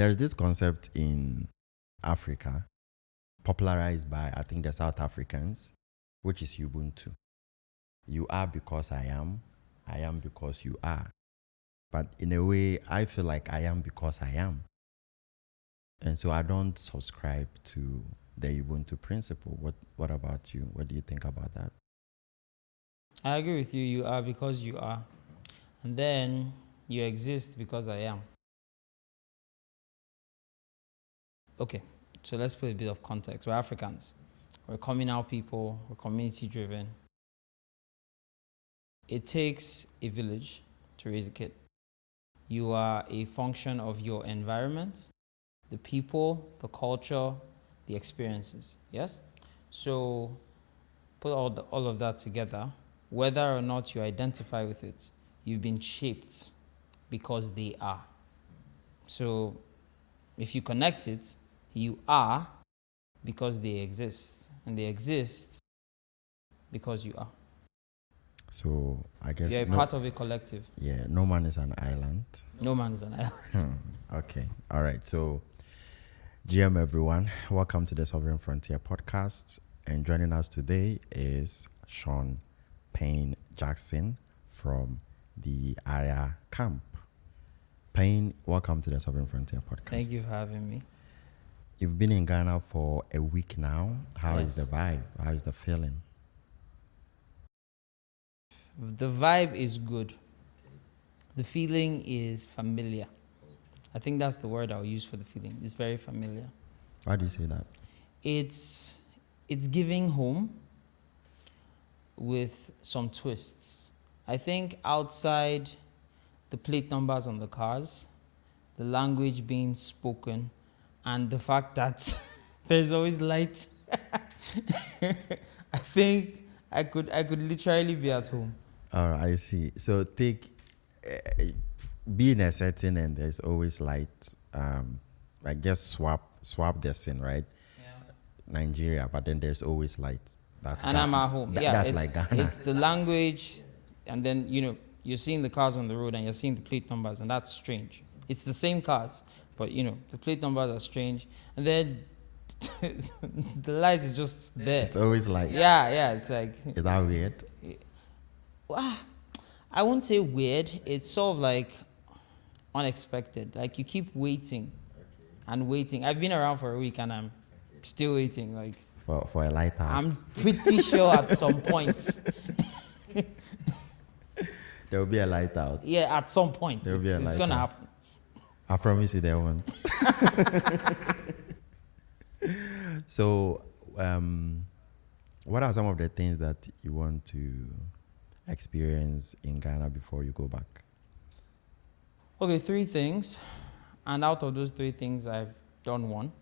there's this concept in Africa, popularized by, I think, the South Africans, which is Ubuntu. You are because I am because you are. But in a way, I feel like I am because I am. And so I don't subscribe to the Ubuntu principle. What about you? What do you think about that? I agree with you. You are because you are. And then you exist because I am. Okay, so let's put a bit of context. We're Africans. We're communal people. We're community driven. It takes a village to raise a kid. You are a function of your environment, the people, the culture, the experiences. Yes? So put all of that together, whether or not you identify with it, you've been shaped because they are. So if you connect it, you are because they exist, and they exist because you are. So I guess You're a part of a collective. Yeah, no man is an island. No man is an island. Okay, all right. So, GM everyone, welcome to the Sovereign Frontier podcast. And joining us today is Seun Payne Jackson from the Aya camp. Payne, welcome to the Sovereign Frontier podcast. Thank you for having me. You've been in Ghana for a week now. How is Yes. the vibe? How is the feeling? The vibe is good. The feeling is familiar. I think that's the word I'll use for the feeling. It's very familiar. Why do you say that? It's giving home with some twists. I think outside the plate numbers on the cars, the language being spoken, and the fact that there's always light, I think I could literally be at home. All right, I see. So be in a setting and there's always light. Like just swap the scene, right? Yeah. Nigeria, but then there's always light. That's And I'm at home. That's like Ghana. It's the language, and then you're seeing the cars on the road and you're seeing the plate numbers, and that's strange. It's the same cars, but the plate numbers are strange, and then the light is just there. It's always light. Yeah. It's like. Is that weird? Well, I won't say weird. It's sort of like unexpected. Like you keep waiting and waiting. I've been around for a week and I'm still waiting. Like For a light out. I'm pretty sure at some point. There will be a light out. Yeah, at some point. There will be a light it's gonna out. happen. I promise you there won't. So, what are some of the things that you want to experience in Ghana before you go back? Okay, 3 things. And out of those 3 things, I've done 1.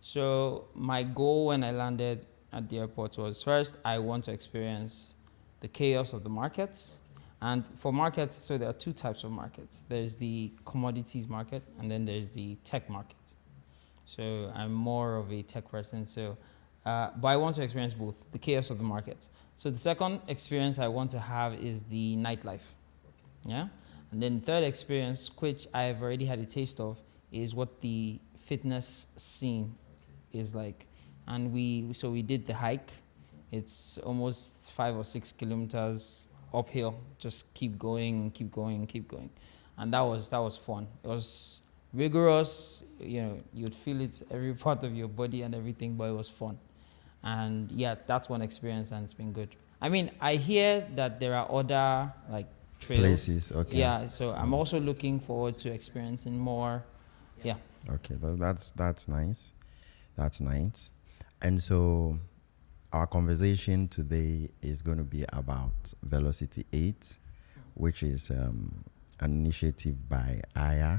So my goal when I landed at the airport was, first, I want to experience the chaos of the markets. And for markets, so there are 2 types of markets. There's the commodities market, and then there's the tech market. So I'm more of a tech person. So, but I want to experience both, the chaos of the markets. So the second experience I want to have is the nightlife. Yeah? And then the third experience, which I've already had a taste of, is what the fitness scene is like. And we did the hike. It's almost 5 or 6 kilometers uphill. Just keep going. And that was fun. It was rigorous. You'd feel it every part of your body and everything, but it was fun. And yeah, that's one experience, and it's been good. I mean, I hear that there are other like trails. Places, okay. Yeah, so I'm also looking forward to experiencing more. Yeah. Okay, that's nice. That's nice. And so our conversation today is going to be about Velocity8, which is an initiative by Aya.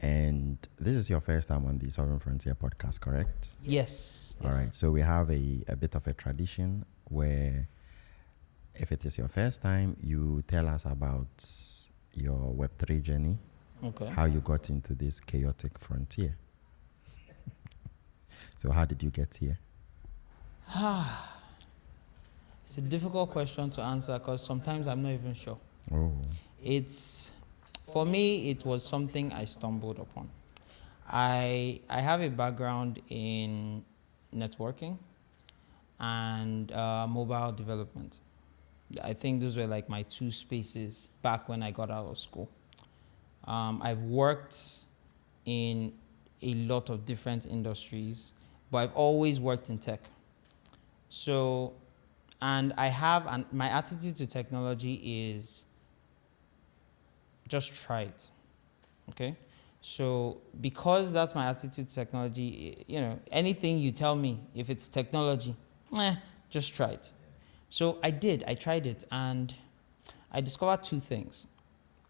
And this is your first time on the Sovereign Frontier podcast, correct? Yes. All right. So we have a bit of a tradition where if it is your first time, you tell us about your Web3 journey, Okay. how you got into this chaotic frontier. So how did you get here? It's a difficult question to answer because sometimes I'm not even sure. Oh, For me, it was something I stumbled upon. I have a background in networking and mobile development. I think those were like my two spaces back when I got out of school. I've worked in a lot of different industries, but I've always worked in tech. So, and I have, and my attitude to technology is just try it. Okay? So, because that's my attitude to technology, anything you tell me, if it's technology, just try it. So I did, I tried it, and I discovered two things.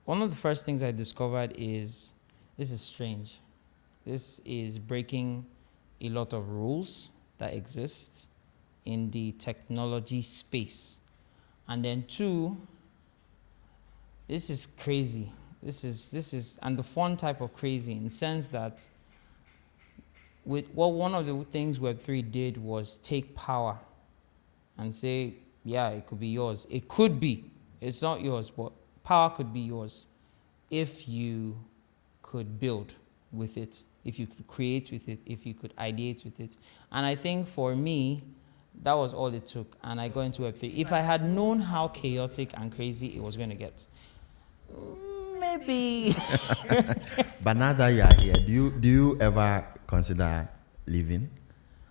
One of the first things I discovered is this is strange. This is breaking a lot of rules that exist in the technology space. And then two, this is crazy. This is and the fun type of crazy in the sense that one of the things Web3 did was take power and say, yeah, it could be yours. It could be. It's not yours, but power could be yours if you could build with it, if you could create with it, if you could ideate with it. And I think for me, that was all it took. And I got into Web3. If I had known how chaotic and crazy it was going to get, maybe. But now that you are here, do you ever consider leaving?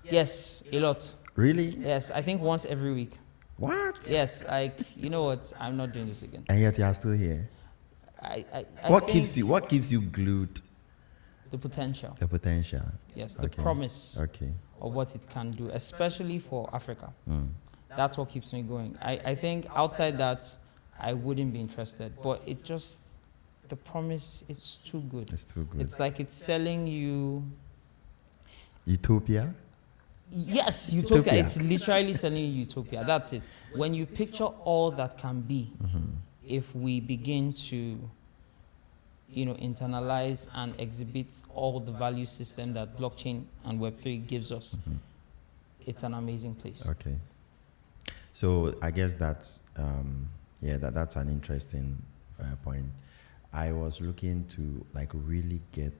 Yes, a lot. Really? Yes, I think once every week. What? Yes, like, you know what? I'm not doing this again. And yet you are still here. What keeps you glued? The potential. The potential. Yes, the promise of what it can do, especially for Africa. That's what keeps me going. I think outside that, I wouldn't be interested. But the promise, it's too good. It's too good. It's like it's selling you... Utopia? Yes, utopia. It's literally selling you utopia. That's it. When you picture all that can be, if we begin to, internalize and exhibit all the value system that blockchain and Web3 gives us, it's an amazing place. Okay. So I guess that's that's an interesting point. I was looking to really get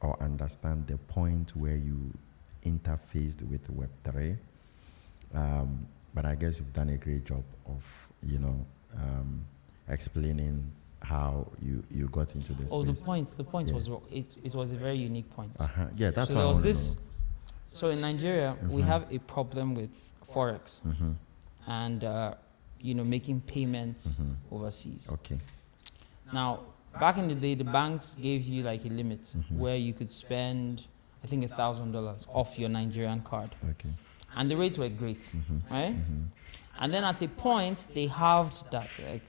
or understand the point where you interfaced with Web3, but I guess you've done a great job of explaining how you got into this. Oh, space. the point was it was a very unique point. Yeah, that's so what there I was want this. to know. So in Nigeria, we have a problem with forex and making payments overseas. Okay. Now, back in the day, the banks gave you like a limit where you could spend, I think, $1,000 off your Nigerian card. Okay. And the rates were great, right? And then at a point, they halved that,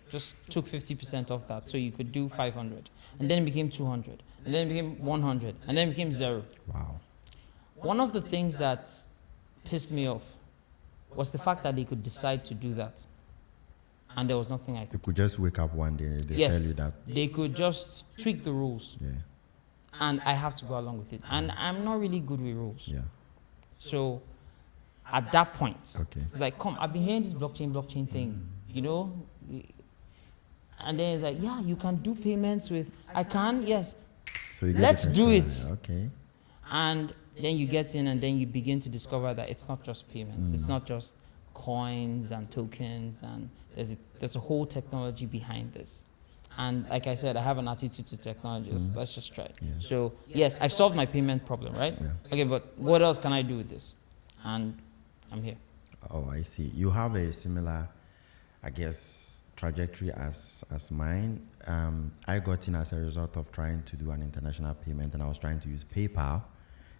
just took 50% off that, so you could do 500. And then it became 200. And then it became 100. And then it became 0. Wow. One of the things that pissed me off was the fact that they could decide to do that. And there was nothing I could. You could just wake up one day and they tell you that. They could just tweak the rules. Yeah. And I have to go along with it. And I'm not really good with rules. Yeah. So at that point, it's like, come, I've been hearing this blockchain thing, And then it's like, yeah, you can do payments with, I can, yes. So let's do it. Okay. And then you get in and then you begin to discover that it's not just payments. It's not just coins and tokens, and there's a whole technology behind this. And like I said, I have an attitude to technology. Let's just try it. Yeah. So yes, I've solved my payment problem, right? Yeah. Okay, but what else can I do with this? And I'm here. Oh, I see. You have a similar, I guess, trajectory as mine. I got in as a result of trying to do an international payment, and I was trying to use PayPal,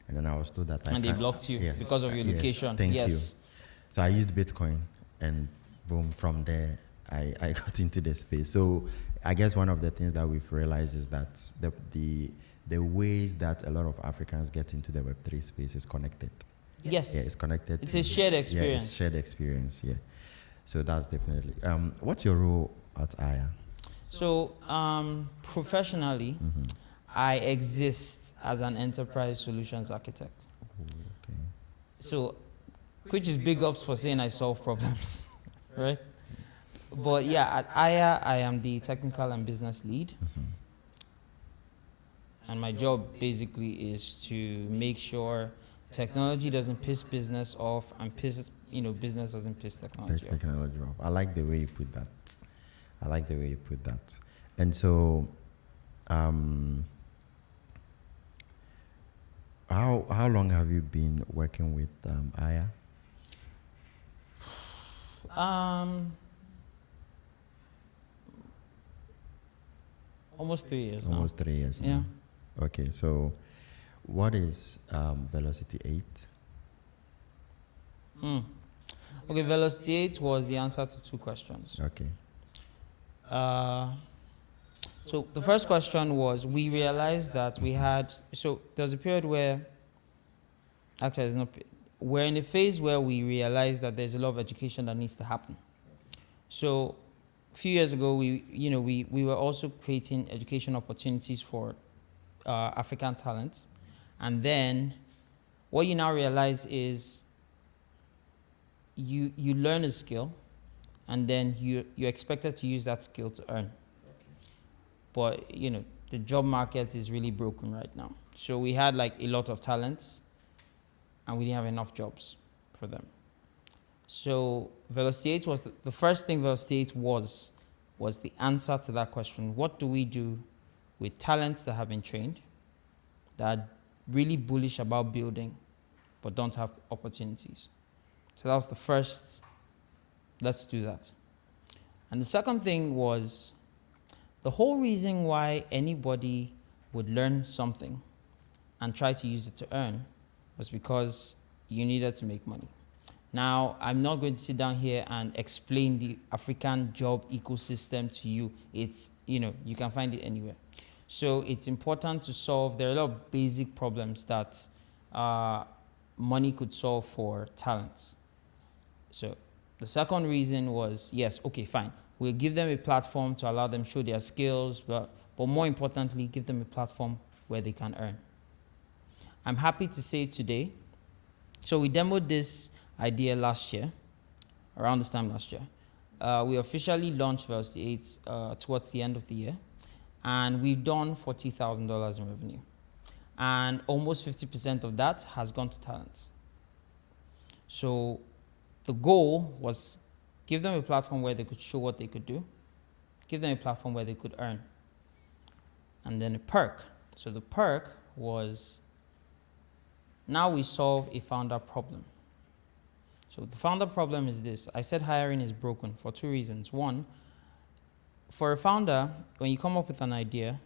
and then I was told that they blocked you because of your location. Thank you. So I used Bitcoin, and boom, from there I got into the space. So I guess one of the things that we've realized is that the ways that a lot of Africans get into the Web3 space is connected. Yes. Yeah, it's connected. It's a shared experience. Yeah, it's shared experience. Yeah. So that's definitely. What's your role at Aya? So professionally, I exist as an enterprise solutions architect. Okay. So, which is big ups for saying I solve problems, right? But yeah, at Aya, I am the technical and business lead. and my job basically is to make sure technology doesn't piss business off, and business doesn't piss technology off. Technology off. I like the way you put that. I like the way you put that. And so, how long have you been working with Aya? Almost 3 years now. Almost 3 years Yeah. now. Okay, so what is Velocity8? Okay, Velocity8 was the answer to 2 questions. Okay. So the first question was, we realized that we had, so there was a period where, actually it's not, we're in a phase where we realized that there's a lot of education that needs to happen. So a few years ago, we were also creating education opportunities for African talents. And then what you now realize is you learn a skill, and then you're expected to use that skill to earn. But the job market is really broken right now. So we had like a lot of talents, and we didn't have enough jobs for them. So Velocity8 was the first thing Velocity8 was the answer to that question. What do we do with talents that have been trained, that are really bullish about building, but don't have opportunities? So that was the first, let's do that. And the second thing was, the whole reason why anybody would learn something and try to use it to earn was because you needed to make money. Now, I'm not going to sit down here and explain the African job ecosystem to you. It's, you can find it anywhere. So it's important to solve, there are a lot of basic problems that money could solve for talents. So the second reason was, yes, okay, fine. We'll give them a platform to allow them show their skills, but more importantly, give them a platform where they can earn. I'm happy to say today, so we demoed this idea last year, around this time last year. We officially launched Velocity8 towards the end of the year, and we've done $40,000 in revenue. And almost 50% of that has gone to talents. So the goal was give them a platform where they could show what they could do, give them a platform where they could earn, and then a perk. So the perk was, now we solve a founder problem. So the founder problem is this. I said hiring is broken for 2 reasons. One, for a founder, when you come up with an idea,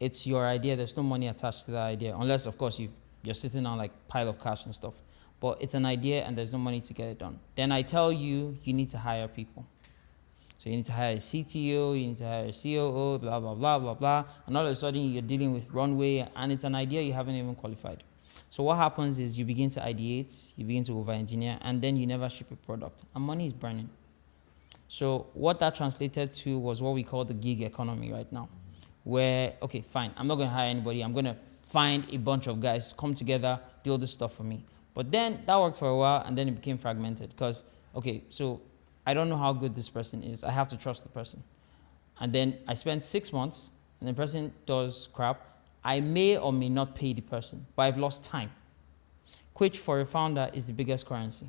it's your idea. There's no money attached to that idea, unless, of course, you're sitting on like pile of cash and stuff. But it's an idea and there's no money to get it done. Then I tell you, you need to hire people. So you need to hire a CTO, you need to hire a COO, blah, blah, blah, blah, blah. And all of a sudden you're dealing with runway, and it's an idea you haven't even qualified. So what happens is you begin to ideate, you begin to over-engineer, and then you never ship a product, and money is burning. So what that translated to was what we call the gig economy right now, where, okay, fine, I'm not going to hire anybody. I'm going to find a bunch of guys, come together, build this stuff for me. But then that worked for a while, and then it became fragmented because, okay, so I don't know how good this person is. I have to trust the person. And then I spent 6 months, and the person does crap. I may or may not pay the person, but I've lost time, which for a founder is the biggest currency.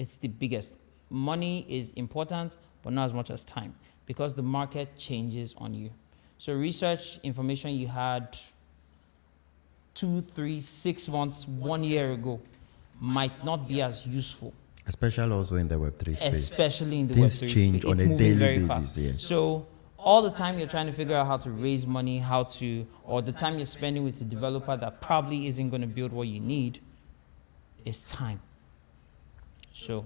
It's the biggest. Money is important, but not as much as time, because the market changes on you. So research information you had 2, 3, 6 months, 1 year ago might not be as useful. Especially also in the Web3 space. Especially in the Things Web3 change space. on It's a moving daily very basis. fast. Yeah. So all the time you're trying to figure out how to raise money, or the time you're spending with a developer that probably isn't going to build what you need, is time. So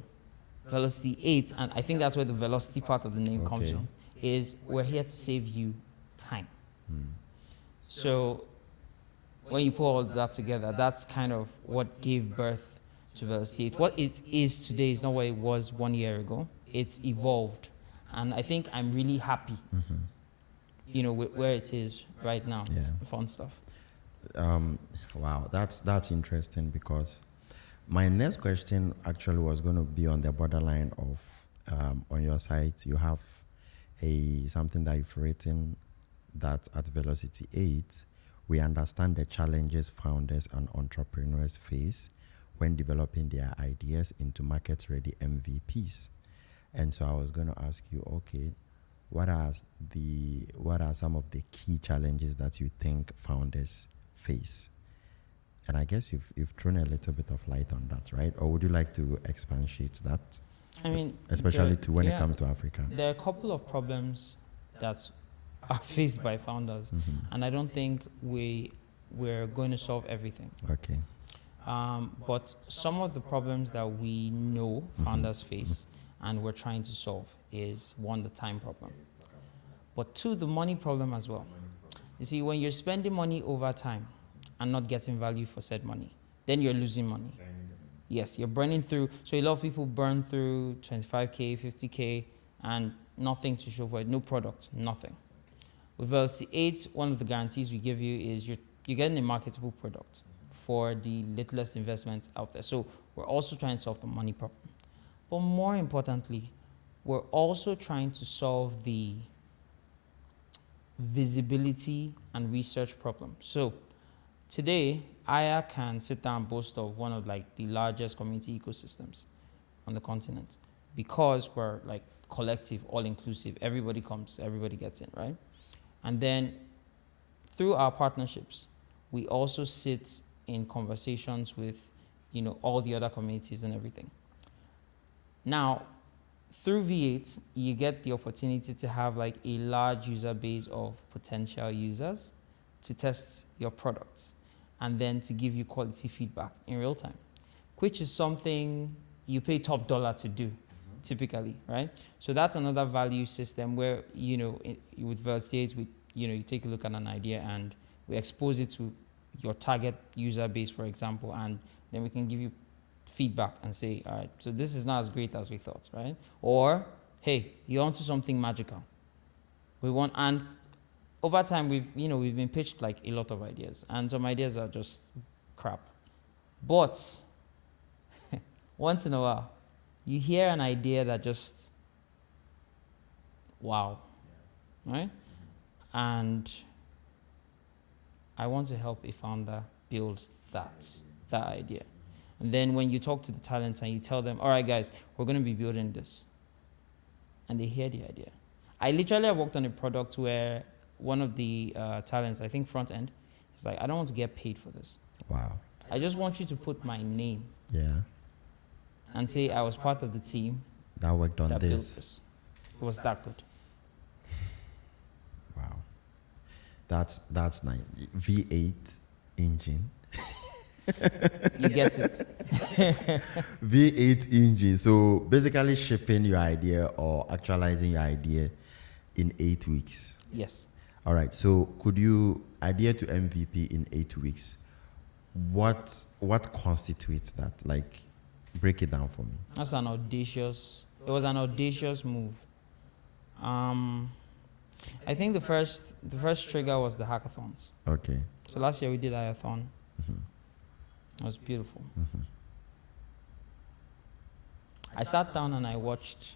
Velocity8, and I think that's where the velocity part of the name comes from, is we're here to save you time. So when you put all that together, that's kind of what gave birth to Velocity8. What it is today is not what it was 1 year ago. It's evolved. And I think I'm really happy, with where it is right now. Yeah. It's fun stuff. Wow, that's interesting, because my next question actually was going to be on the borderline of, on your site, you have something that you've written that at Velocity8, We understand the challenges founders and entrepreneurs face when developing their ideas into market-ready MVPs. And so I was going to ask you, okay, what are some of the key challenges that you think founders face? And I guess you've thrown a little bit of light on that, right? Or would you like to expatiate that? I mean, Especially to when it comes to Africa. There are a couple of problems that are faced by founders, and I don't think we're going to solve everything. Okay. But some of the problems that we know founders face and we're trying to solve is, one, the time problem, but two, the money problem as well. You see, when you're spending money over time and not getting value for said money, then you're losing money. Yes, you're burning through. So a lot of people burn through 25K, 50K, and nothing to show for it. No product, nothing. With Velocity8, one of the guarantees we give you is you're getting a marketable product for the littlest investment out there. So we're also trying to solve the money problem. But more importantly, we're also trying to solve the visibility and research problem. So today, Aya can sit down and boast of one of like the largest community ecosystems on the continent because we're like collective, all-inclusive. Everybody comes, everybody gets in, right? And then through our partnerships, we also sit in conversations with, all the other communities and everything. Now, through V8, you get the opportunity to have like a large user base of potential users to test your products and then to give you quality feedback in real time, which is something you pay top dollar to do, typically, right? So that's another value system where, with Velocity8, you take a look at an idea and we expose it to your target user base, for example, and then we can give you feedback and say, all right, so this is not as great as we thought, right? Or, hey, you're onto something magical. And over time, we've been pitched like a lot of ideas, and some ideas are just crap. But once in a while, you hear an idea that just, wow, right? And I want to help a founder build that idea. And then when you talk to the talent and you tell them, all right, guys, we're going to be building this, and they hear the idea. I literally have worked on a product where one of the talents, I think front end, is like, I don't want to get paid for this. Wow. I just want you to put my name. Yeah. And say I was part of the team that worked on that built this. It was that good. Wow. That's nice. V8 engine. You get it. V8 engine. So basically shipping your idea or actualizing your idea in 8 weeks. Yes. All right. So could you idea to MVP in 8 weeks? What constitutes that? Like, break it down for me. It was an audacious move. I think the first trigger was the hackathons. Okay. So last year we did hackathon. It was beautiful. I sat down and I watched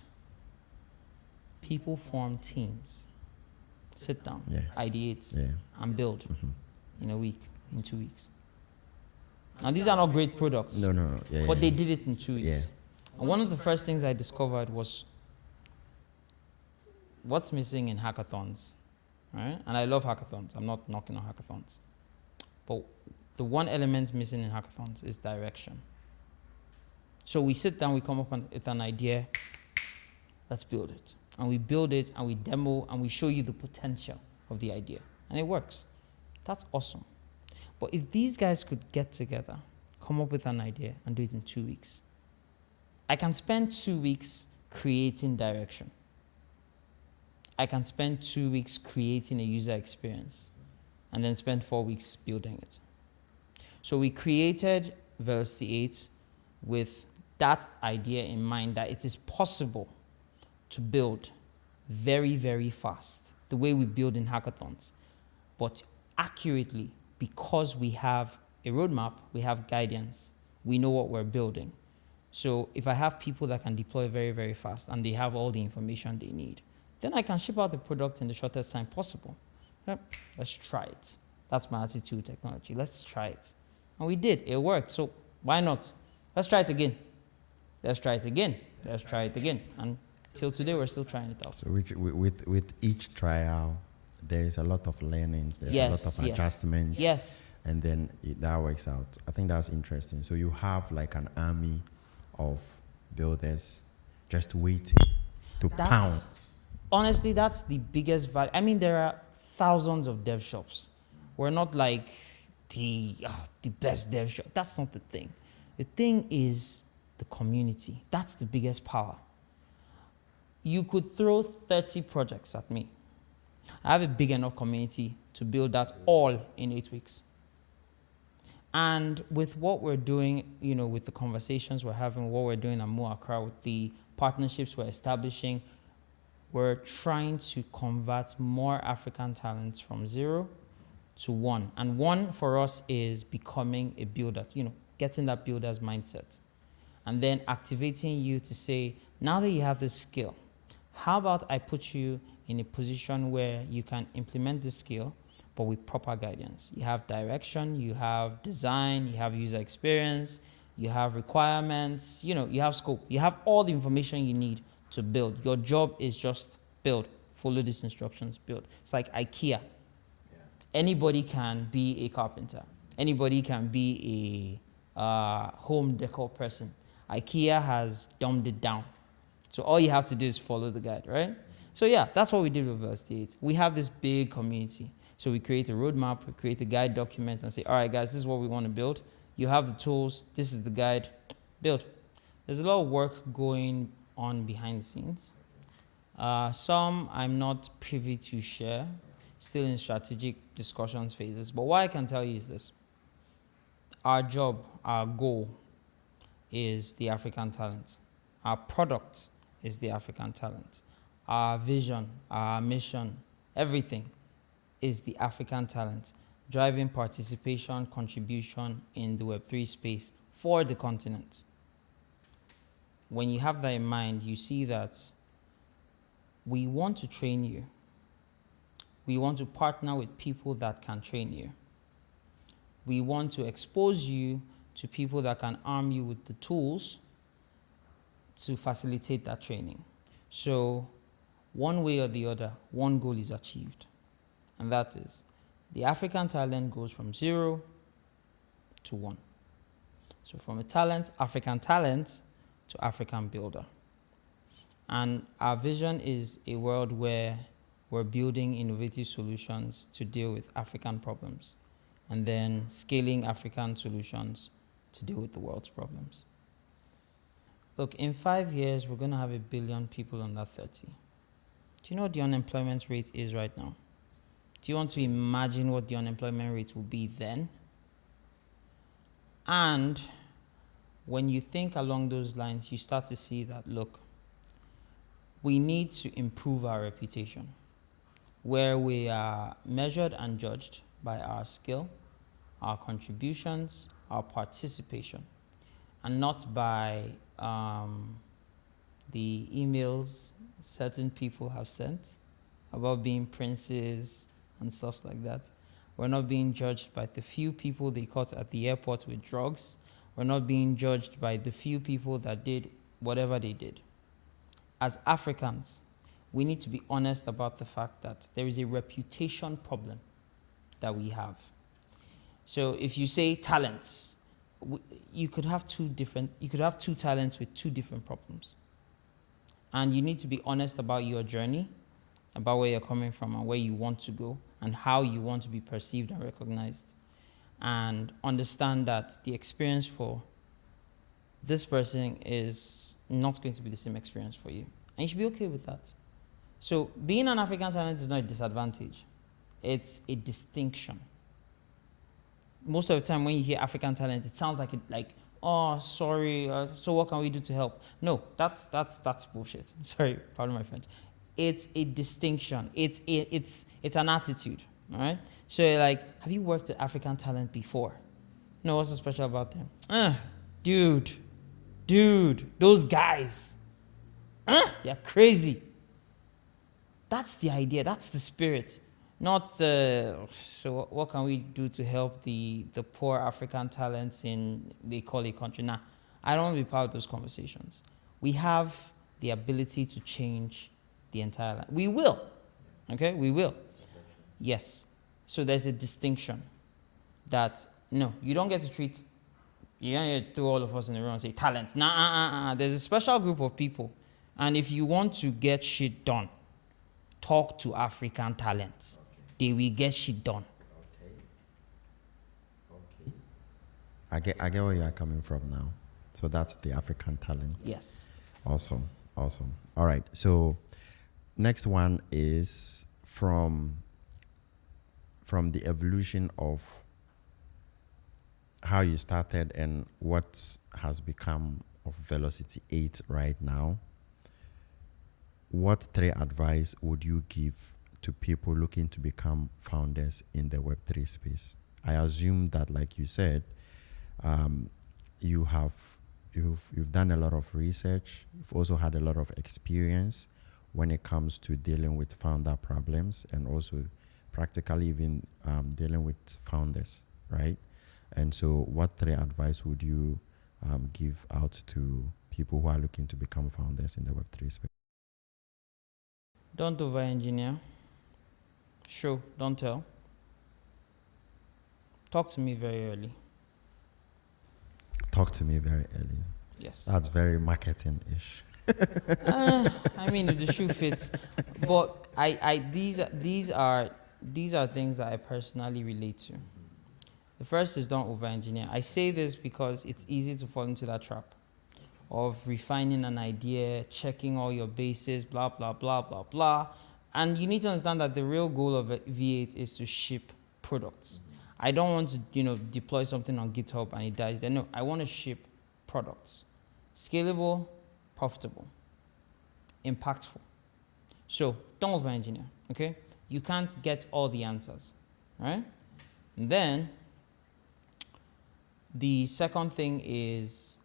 people form teams, sit down, ideate, and build in a week, in 2 weeks. Now these are not great products. No. But they did it in 2 weeks. And one of the first things I discovered was what's missing in hackathons, right? And I love hackathons. I'm not knocking on hackathons. But the one element missing in hackathons is direction. So we sit down, we come up with an idea, let's build it. And we build it, and we demo, and we show you the potential of the idea. And it works. That's awesome. But if these guys could get together, come up with an idea, and do it in 2 weeks, I can spend 2 weeks creating direction. I can spend 2 weeks creating a user experience, and then spend 4 weeks building it. So we created Velocity8 with that idea in mind, that it is possible to build very, very fast, the way we build in hackathons, but accurately, because we have a roadmap, we have guidance, we know what we're building. So if I have people that can deploy very, very fast and they have all the information they need, then I can ship out the product in the shortest time possible. Yep. Let's try it. That's my attitude with technology. Let's try it. And we did. It worked. So why not? Let's try it again. Let's try it again. Let's try it again. And till today, we're still trying it out. So with each trial, there is a lot of learnings. There's a lot of adjustments. Yes. And then that works out. I think that's interesting. So you have like an army of builders just waiting to pound. Honestly, that's the biggest value. I mean, there are thousands of dev shops. We're not like the best dev shop. That's not the thing. The thing is the community. That's the biggest power. You could throw 30 projects at me. I have a big enough community to build that all in 8 weeks. And with what we're doing, with the conversations we're having, what we're doing at Mo Accra, with the partnerships we're establishing, we're trying to convert more African talents from 0 to 1. And 1 for us is becoming a builder, getting that builder's mindset. And then activating you to say, now that you have this skill, how about I put you in a position where you can implement this skill, but with proper guidance. You have direction, you have design, you have user experience, you have requirements, you have scope. You have all the information you need to build. Your job is just build, follow these instructions, build. It's like IKEA. Yeah. Anybody can be a carpenter. Anybody can be a home decor person. IKEA has dumbed it down. So all you have to do is follow the guide, right? So yeah, that's what we did with Velocity8. We have this big community. So we create a roadmap, we create a guide document and say, all right, guys, this is what we want to build. You have the tools. This is the guide. Build. There's a lot of work going on behind the scenes. Some I'm not privy to share, still in strategic discussions phases. But what I can tell you is this. Our job, our goal is the African talent. Our product is the African talent. Our vision, our mission, everything is the African talent, driving participation, contribution in the Web3 space for the continent. When you have that in mind, you see that we want to train you. We want to partner with people that can train you. We want to expose you to people that can arm you with the tools to facilitate that training. So one way or the other, one goal is achieved. And that is, the African talent goes from 0 to 1. So from a talent, African talent, to African builder. And our vision is a world where we're building innovative solutions to deal with African problems, and then scaling African solutions to deal with the world's problems. Look, in 5 years, we're going to have 1 billion people under 30. Do you know what the unemployment rate is right now? Do you want to imagine what the unemployment rate will be then? And when you think along those lines, you start to see that, look, we need to improve our reputation, where we are measured and judged by our skill, our contributions, our participation, and not by the emails certain people have sent about being princes and stuff like that. We're not being judged by the few people they caught at the airport with drugs. We're not being judged by the few people that did whatever they did. As Africans, we need to be honest about the fact that there is a reputation problem that we have. So if you say talents, you could have two talents with 2 different problems. And you need to be honest about your journey, about where you're coming from and where you want to go and how you want to be perceived and recognized. And understand that the experience for this person is not going to be the same experience for you. And you should be okay with that. So being an African talent is not a disadvantage. It's a distinction. Most of the time when you hear African talent, it sounds like oh, sorry, so what can we do to help? No, that's bullshit. Sorry, pardon my French. It's a distinction. It's an attitude, all right? So like, have you worked with African talent before? No, what's so special about them? Dude, those guys, they're crazy. That's the idea. That's the spirit. Not so. What can we do to help the poor African talents in the Ekoli country? Nah, I don't want to be part of those conversations. We have the ability to change the entire land. We will. Okay, we will. Yes. So there's a distinction that no, you don't get to treat. You don't get to throw all of us in the room and say talent. Nah. There's a special group of people, and if you want to get shit done, talk to African talents. They will get shit done. I get where you're coming from now. So that's the African talent. Yes. Awesome. All right. So next one is from the evolution of how you started and what has become of Velocity8 right now. What 3 advice would you give to people looking to become founders in the Web3 space? I assume that, like you said, you've done a lot of research. You've also had a lot of experience when it comes to dealing with founder problems and also practically even dealing with founders, right? And so, what 3 advice would you give out to people who are looking to become founders in the Web3 space? Don't over-engineer. Show, don't tell. Talk to me very early. Talk to me very early. Yes. That's very marketing-ish. I mean, if the shoe fits, but these are things that I personally relate to. The first is don't over-engineer. I say this because it's easy to fall into that trap of refining an idea, checking all your bases, blah blah blah blah blah. And you need to understand that the real goal of V8 is to ship products. I don't want to, deploy something on GitHub and it dies there. No, I want to ship products. Scalable, profitable, impactful. So don't over-engineer, okay? You can't get all the answers, right? And then the second thing is,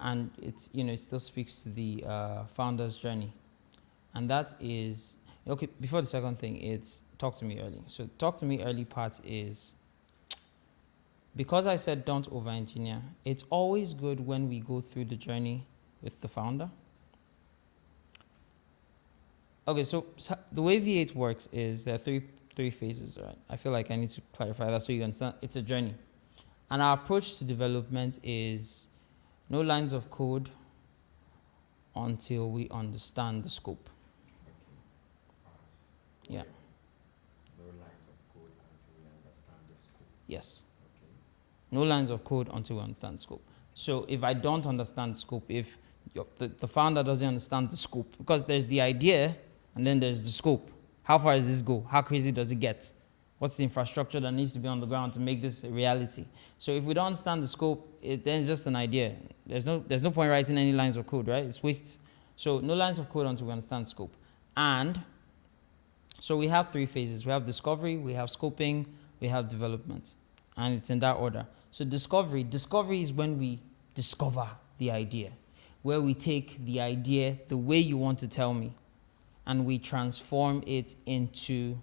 and it's, it still speaks to the founder's journey, and that is, okay, before the second thing, it's talk to me early. So talk to me early part is, because I said don't over-engineer, it's always good when we go through the journey with the founder. Okay, so the way V8 works is there are three phases, right? I feel like I need to clarify that so you understand. It's a journey. And our approach to development is no lines of code until we understand the scope. Yeah. No lines of code until we understand the scope. Yes. Okay. No lines of code until we understand the scope. So if I don't understand the scope, if the founder doesn't understand the scope, because there's the idea and then there's the scope. How far does this go? How crazy does it get? What's the infrastructure that needs to be on the ground to make this a reality? So if we don't understand the scope, then it's just an idea. There's no point writing any lines of code, right? It's waste. So no lines of code until we understand the scope. And so we have 3 phases. We have discovery, we have scoping, we have development. And it's in that order. So discovery is when we discover the idea, where we take the idea the way you want to tell me, and we transform it into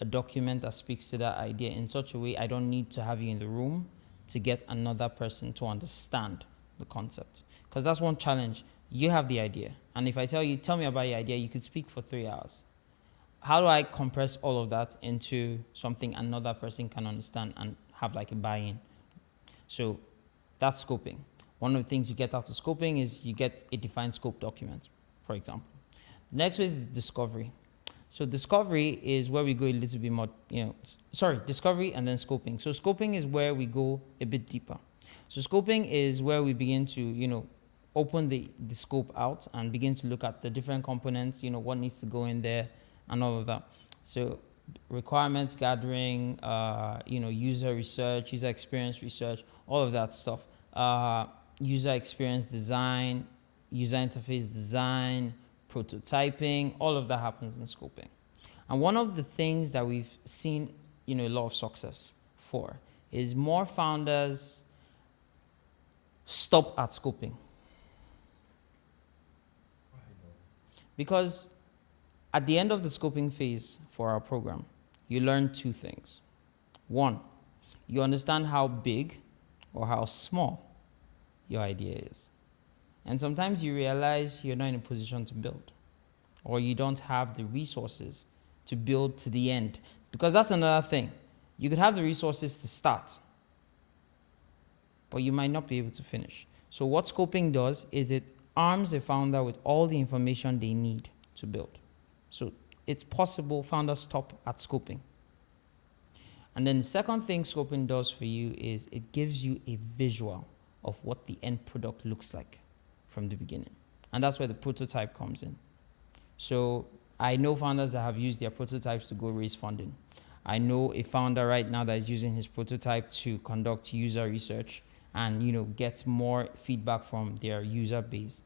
a document that speaks to that idea in such a way I don't need to have you in the room to get another person to understand the concept. Because that's one challenge. You have the idea. And if I tell me about your idea, you could speak for 3 hours. How do I compress all of that into something another person can understand and have like a buy-in? So that's scoping. One of the things you get out of scoping is you get a defined scope document, for example. The next phase is discovery. So discovery is where we go a little bit more, discovery and then scoping. So scoping is where we go a bit deeper. So scoping is where we begin to, open the scope out and begin to look at the different components, what needs to go in there and all of that. So requirements gathering, user research, user experience research, all of that stuff. User experience design, user interface design, prototyping, all of that happens in scoping. And one of the things that we've seen, a lot of success for is more founders stop at scoping. Because at the end of the scoping phase for our program, you learn two things. One, you understand how big or how small your idea is. And sometimes you realize you're not in a position to build, or you don't have the resources to build to the end. Because that's another thing. You could have the resources to start, but you might not be able to finish. So what scoping does is it arms a founder with all the information they need to build. So it's possible founders stop at scoping. And then the second thing scoping does for you is it gives you a visual of what the end product looks like from the beginning. And that's where the prototype comes in. So I know founders that have used their prototypes to go raise funding. I know a founder right now that is using his prototype to conduct user research and get more feedback from their user base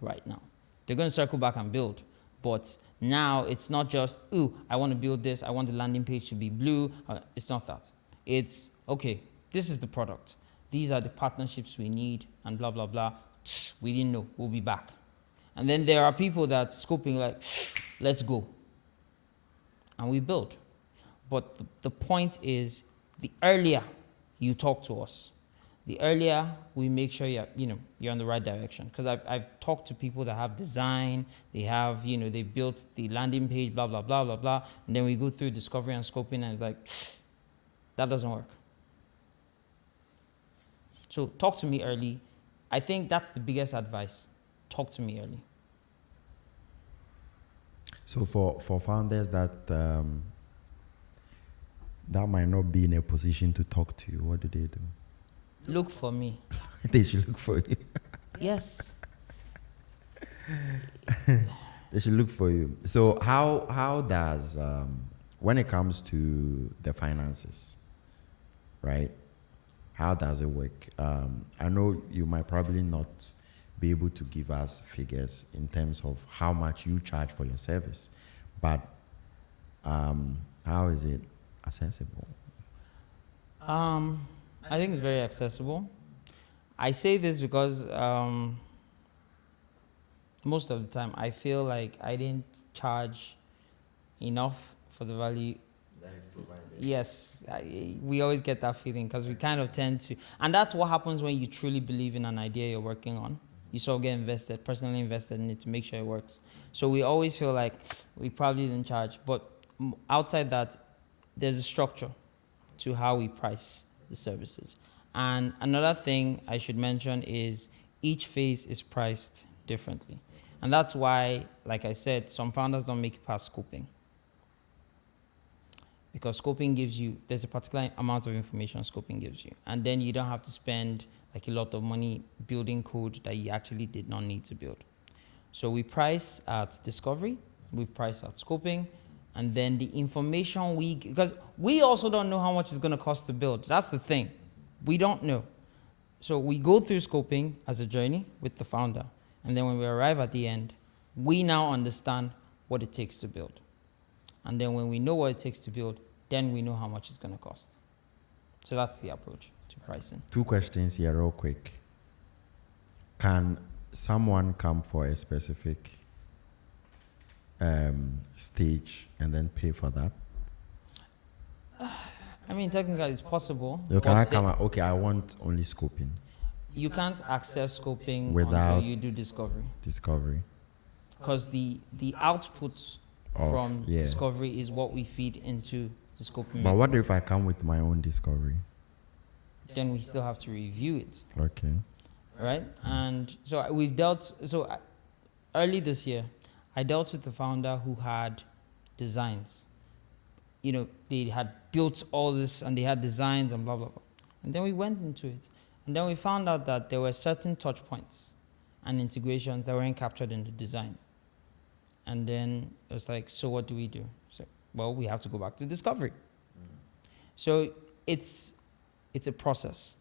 right now. They're going to circle back and build, but now it's not just, I want to build this, I want the landing page to be blue. It's not that. It's, okay, this is the product. These are the partnerships we need and blah, blah, blah. We didn't know, we'll be back. And then there are people that scoping like, let's go. And we build. But the point is, the earlier you talk to us, the earlier we make sure you're in the right direction. Because I've talked to people that have design, they have, they built the landing page, blah, blah, blah, blah, blah. And then we go through discovery and scoping and it's like, that doesn't work. So talk to me early. I think that's the biggest advice. Talk to me early. So for founders that might not be in a position to talk to you, what do they do? Look for me. They should look for you. Yes. They should look for you. So how does when it comes to the finances, right? How does it work? I know you might probably not be able to give us figures in terms of how much you charge for your service, but how is it accessible? I think it's very accessible. I say this because most of the time I feel like I didn't charge enough for the value. Yes, we always get that feeling because we kind of tend to, and that's what happens when you truly believe in an idea you're working on. You sort of get personally invested in it to make sure it works. So we always feel like we probably didn't charge, but outside that, there's a structure to how we price the services. And another thing I should mention is each phase is priced differently. And that's why, like I said, some founders don't make it past scoping. Because scoping gives you, there's a particular amount of information scoping gives you. And then you don't have to spend like a lot of money building code that you actually did not need to build. So we price at discovery, we price at scoping, and then the information because we also don't know how much it's going to cost to build. That's the thing. We don't know. So we go through scoping as a journey with the founder. And then when we arrive at the end, we now understand what it takes to build. And then when we know what it takes to build, then we know how much it's going to cost. So that's the approach to pricing. 2 questions here real quick. Can someone come for a specific stage and then pay for that? I mean, technically it's possible. So can I come out, okay, I want only scoping. You can't access scoping Without until you do discovery. Discovery. Because the output from discovery is what we feed into the scoping. But what if I come with my own discovery? Then we still have to review it. Okay. Right? And so early this year, I dealt with the founder who had designs. They had built all this and they had designs and blah, blah, blah. And then we went into it. And then we found out that there were certain touch points and integrations that weren't captured in the design. And then it was like, so what do we do? So, well, we have to go back to discovery. So it's a process.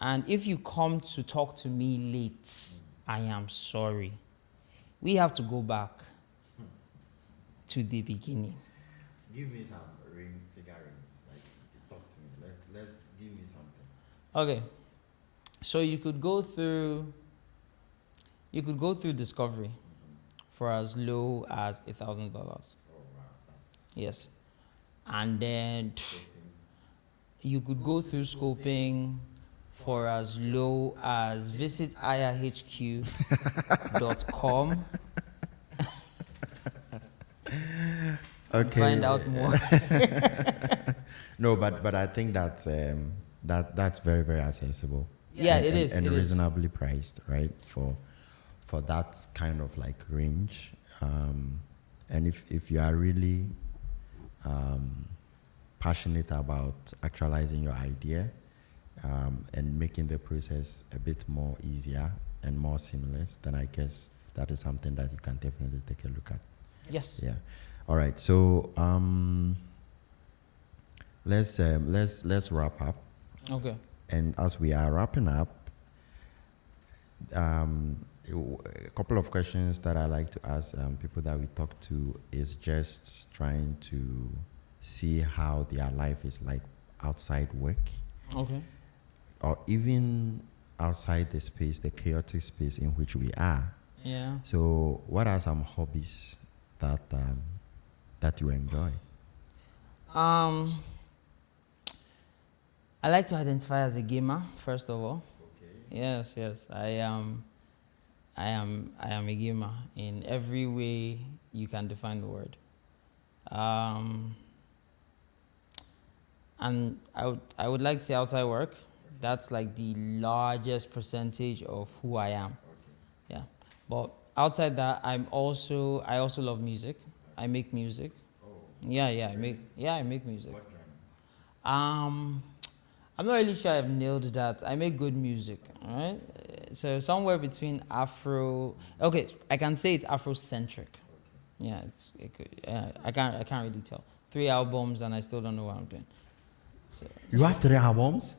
And if you come to talk to me late, I am sorry. We have to go back to the beginning. Give me some figurines. Like, talk to me. Let's give me something. Okay. So you could go through discovery for as low as $1,000. Oh wow, Yes. And then you could go through scoping for as low as visit irhq.com and find out more. No, but I think that's very very accessible. Yeah, it is. And It is. reasonably priced, right? For that kind of like range. And if you are really passionate about actualizing your idea and making the process a bit more easier and more seamless, then I guess that is something that you can definitely take a look at. Yes. Yeah. All right. So let's wrap up. Okay. And as we are wrapping up, a couple of questions that I like to ask people that we talk to is just trying to see how their life is like outside work, Okay. or even outside the space, the chaotic space in which we are. Yeah. So, what are some hobbies that you enjoy? Um, I like to identify as a gamer, first of all. Okay. Yes, yes. I am a gamer in every way you can define the word. Um, and I would like to say outside work. That's like the largest percentage of who I am. Yeah. But outside that, I also love music. I make music. Yeah, I make music. Um, I'm not really sure I've nailed that. I make good music, all right? So somewhere between Afro. Okay, I can say it's Afrocentric. Yeah, I can't really tell. 3 albums and I still don't know what I'm doing. So You have 3 albums?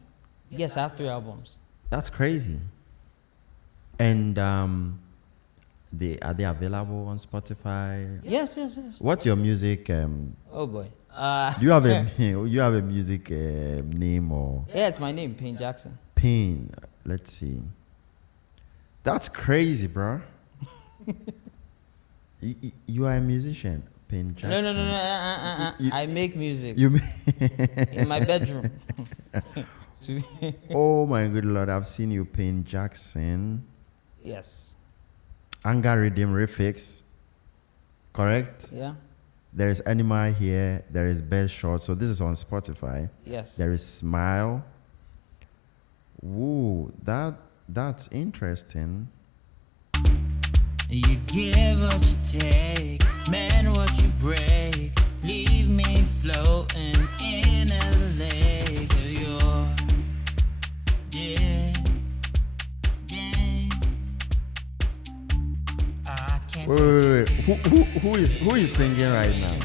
yes, I have 3 albums. That's crazy. And are they available on Spotify? Yes, yes, yes. What's your music? Oh boy. Do you have a you have a music name or Yeah, it's my name, Payne Jackson. Payne? Let's see. That's crazy, bro. You are a musician, Payne Jackson. No. I make music You in my bedroom. Oh my good lord! I've seen you, Payne Jackson. Yes. Anger Rhythm Refix. Correct. Yeah. There is Anima here. There is Best Shot. So this is on Spotify. Yes. There is Smile. Ooh, that's interesting. You give what you take, man, what you break. Leave me floating in a lake of your yes. I can't Wait. Who is singing right now?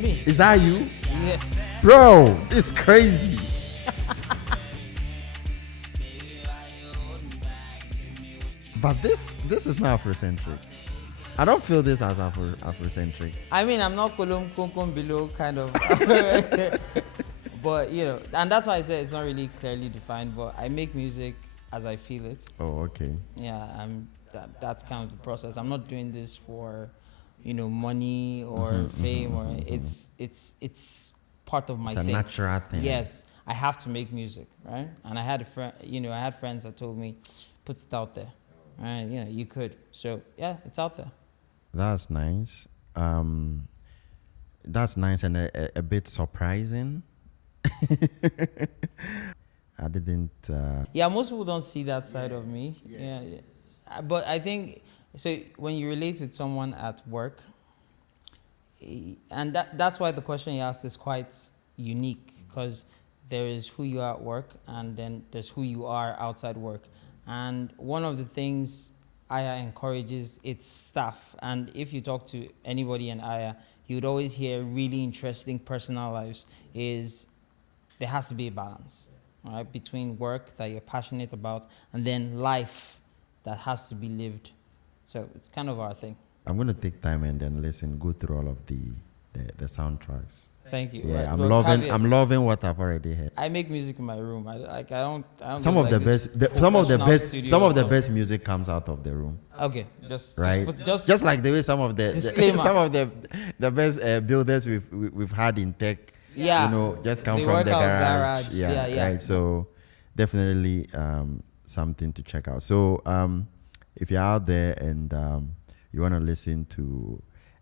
Me. Is that you? Yes. Bro, it's crazy. But this is not Afrocentric. I don't feel this as Afrocentric. I mean, I'm not kolom kom below kind of, but and that's why I said it's not really clearly defined. But I make music as I feel it. Oh, okay. Yeah, that's kind of the process. I'm not doing this for, money or fame or it's part of my It's a thing. natural thing. Yes, I have to make music, right? And I had I had friends that told me, put it out there, right? You could. So yeah, it's out there. That's nice. That's nice and a bit surprising. I didn't. Yeah, most people don't see that side of me. Yeah. But I think so. When you relate with someone at work, and that's why the question you asked is quite unique, because there is who you are at work and then there's who you are outside work. And one of the things Aya encourages its staff, and if you talk to anybody in Aya, you would always hear really interesting personal lives, is there has to be a balance, right, between work that you're passionate about and then life that has to be lived. So it's kind of our thing. I'm going to take time and then go through all of the soundtracks. Thank you. Yeah, Well, caveat, I'm loving what I've already heard. I make music in my room. I don't. Some go of like the this best, some of the professional best, studio some of the stuff. best music comes out of the room, Okay, right? just Like the way some of the Disclaimer. some of the best builders we've had in tech, Yeah, you know, just come they from work the out garage. garage. Yeah. Right. So definitely something to check out. So if you're out there and you want to listen to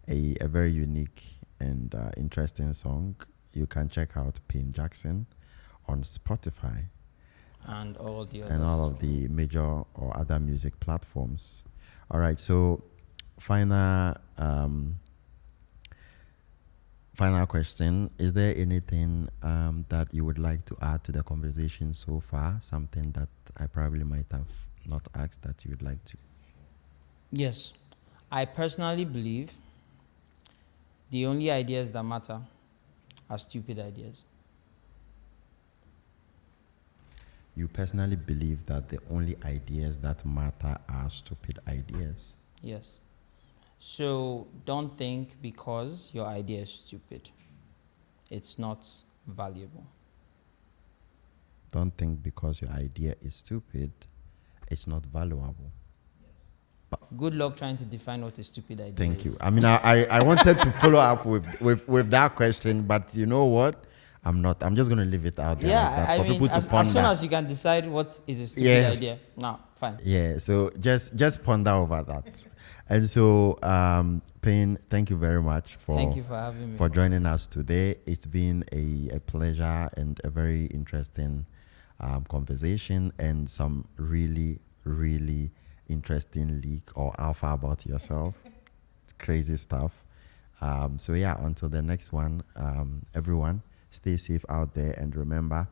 a very unique and interesting song, you can check out Payne Jackson on Spotify and all the others. and all of the major or other music platforms. All right, so final final question: is there anything that you would like to add to the conversation so far? Something that I probably might have not asked that you would like to? Yes, I personally believe the only ideas that matter are stupid ideas. You personally believe that the only ideas that matter are stupid ideas? Yes. So don't think because your idea is stupid, it's not valuable. Don't think because your idea is stupid, it's not valuable. Good luck trying to define what a stupid idea is. Thank you. I mean, I wanted to follow up with that question, but you know what? I'm not. I'm just going to leave it out there like that I for mean, people to as ponder. soon as you can decide what is a stupid Yes. idea, now fine. Yeah, so just ponder over that. And so, Payne, thank you very much Thank you for having me. for joining us today. It's been a pleasure and a very interesting conversation and some really, really interesting leak or alpha about yourself. It's crazy stuff. So yeah, until the next one, everyone, stay safe out there and remember,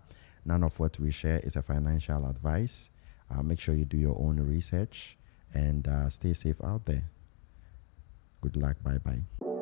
none of what we share is a financial advice. Make sure you do your own research and stay safe out there. Good luck. Bye-bye.